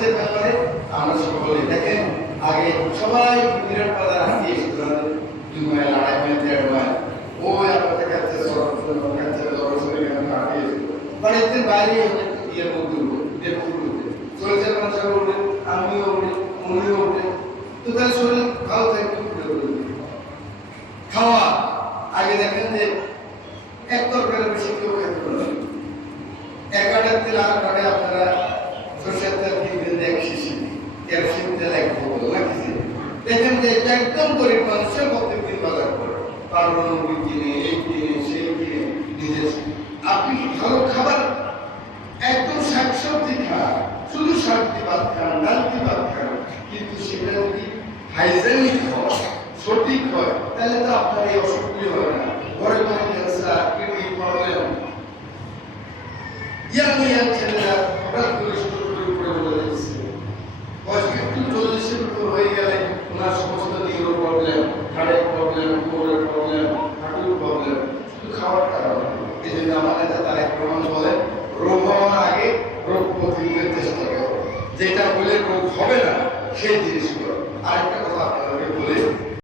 স্বাস্থ্যের ব্যাপারে আমরা সকলে দেখেন আগে সবাই বিরাট বাজার হাঁটিয়ে এসেছিলাম 2 মাইল 2.5 মাইল 3 মাইল ওই আপনাদের কাছে হাঁটিয়ে বাড়িতে বাইরে ইয়ে চলেছে মানুষের উঠে আমিও উঠে উনিও উঠে তো তাহলে শরীর ভালো থাকবে খাওয়া আগে দেখেন যে এক তরকারি বেশি কেউ খেতে পারে এক আটার তেল আর কাটে আপনারা সরষের তেল কিনবেন এক শিশি ক্যালসিয়াম তেল এক বোতল নাকি দেখেন যে এটা একদম গরিব মানুষের প্রত্যেকদিন বাজার করে পারবন কিনে এই কিনে সেই কিনে নিজের আপনি ভালো খাবার একদম শাকসবজি খান শুধু সবজি ভাত খান ডালটি ভাত খান কিন্তু সেটা যদি হাইজেনিক হয় সঠিক হয় তাহলে তো আপনার এই অসুখগুলি হবে না ঘরে ঘরে ক্যান্সার কিডনি প্রবলেম ইয়াং ছেলেরা হঠাৎ করে শুরু করে বলে দিচ্ছে বয়স একটু 40-এর উপর হয়ে গেলে ওনার সমস্ত নিউরো প্রবলেম হার্টের প্রবলেম কোরের প্রবলেম হাঁটুর প্রবলেম শুধু খাওয়ার কারণে এই জন্য আমাদের তারা প্রমাণ বলেন রোগ হওয়ার আগে রোগ প্রতিরোধের চেষ্টা করো যেটা বলে রোগ হবে না সেই জিনিসগুলো আরেকটা কথা আপনাদেরকে বলে